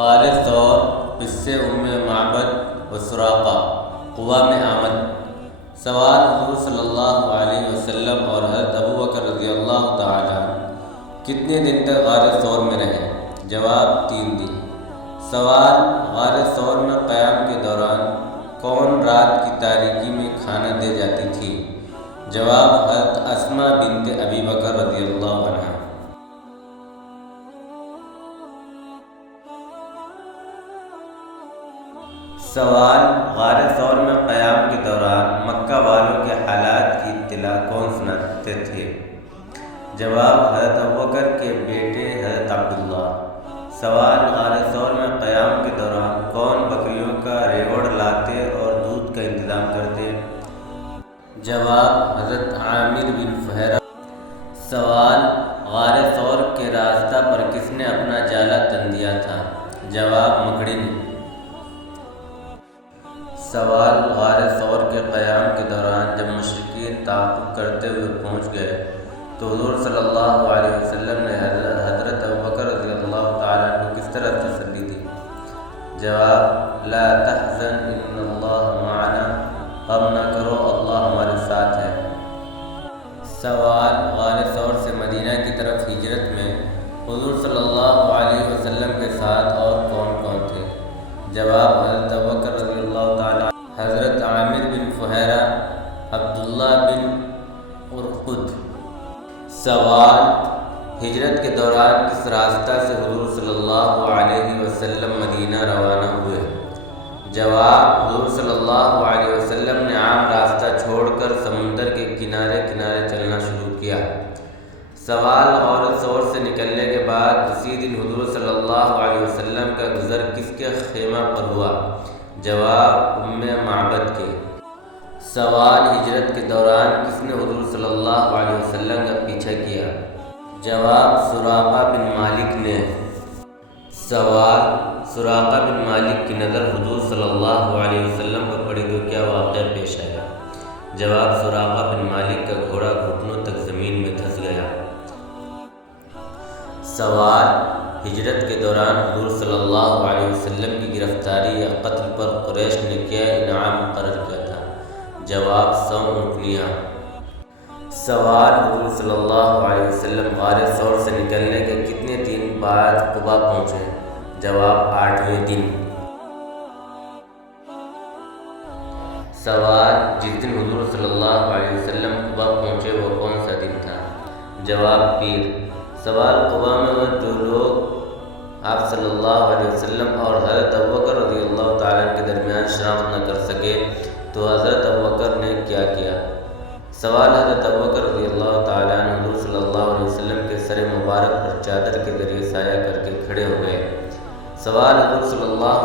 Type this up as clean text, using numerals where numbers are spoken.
غار ثور، قصے معبد و سراقہ، قوا میں آمد۔ سوال: حضور صلی اللہ علیہ وسلم اور حضرت ابوبکر رضی اللہ تعالیٰ عنہ کتنے دن تک غار ثور میں رہے؟ جواب: 3 دن۔ سوال: غار ثور میں قیام کے دوران کون رات کی تاریکی میں کھانا دے جاتی تھی؟ جواب: حضرت اسماء بنت ابی بکر رضی اللہ عنہا۔ سوال: غار ثور میں قیام کے دوران مکہ والوں کے حالات کی اطلاع کون سناتے تھے؟ جواب: حضرت ابوبکر کے بیٹے حضرت عبداللہ۔ سوال: غار ثور میں قیام کے دوران کون بکریوں کا ریوڑ لاتے اور دودھ کا انتظام کرتے؟ جواب: حضرت عامر بن فہرہ۔ سوال: غار ثور کے راستہ پر کس نے اپنا جالا تن دیا تھا؟ جواب: مکڑی نے۔ سوال: غار ثور کے قیام کے دوران جب مشرکین تعاقب کرتے ہوئے پہنچ گئے تو حضور صلی اللہ علیہ وسلم نے حضرت ابوبکر رضی اللہ تعالیٰ عنہ کو کس طرح تسلی دی؟ جواب: لا تحزن ان اللہ معنا، غم نہ کرو، اللہ ہمارے ساتھ ہے۔ سوال: غار ثور سے مدینہ کی طرف ہجرت میں حضور صلی اللہ علیہ وسلم کے ساتھ اور کون کون تھے؟ جواب: حضرت ابوبکر رضی اللہ تعالیٰ، حضرت عامر بن فہرہ، عبداللہ بن ارقد۔ سوال: ہجرت کے دوران کس راستہ سے حضور صلی اللہ علیہ وسلم مدینہ روانہ ہوئے؟ جواب: حضور صلی اللہ علیہ وسلم نے عام راستہ چھوڑ کر سمندر کے کنارے کنارے چلنا شروع کیا۔ سوال: غار ثور سے نکلنے کے بعد اسی دن حضور صلی اللہ علیہ وسلم کا گزر کس کے خیمہ پر ہوا؟ جواب: معبد کے۔ سوال: ہجرت کے دوران کس نے حضور صلی اللہ علیہ وسلم کا پیچھا کیا؟ جواب: سراقہ بن مالک نے۔ سوال: سراقہ بن مالک کی نظر حضور صلی اللہ علیہ وسلم پر پڑی تو کیا واقعہ پیش آیا؟ جواب: سراقہ بن مالک کا گھوڑا گھٹنوں تک زمین میں دھس گیا۔ سوال: ہجرت کے دوران حضور صلی اللہ علیہ وسلم کی گرفتاری یا قتل پر قریش نے کیا انعام مقرر کیا تھا؟ جواب: 100 اونٹنیاں۔ سوال: حضور صلی اللہ علیہ وسلم غار ثور سے نکلنے کے کتنے دن بعد قبا پہنچے؟ جواب: 8ویں دن۔ سوال: جس دن حضور صلی اللہ علیہ وسلم قبا پہنچے وہ کون سا دن تھا؟ جواب: پیر۔ سوال: قبا میں جو لوگ آپ صلی اللہ علیہ وسلم اور حضرت ابوبکر رضی اللہ تعالیٰ کے درمیان شناخت نہ کر سکے تو حضرت ابوبکر نے کیا کیا؟ سوال: حضرت ابوبکر رضی اللہ تعالیٰ عنہ حضور صلی اللہ علیہ وسلم کے سر مبارک پر چادر کے ذریعے سایہ کر کے کھڑے ہو گئے۔ سوال: حضور صلی اللہ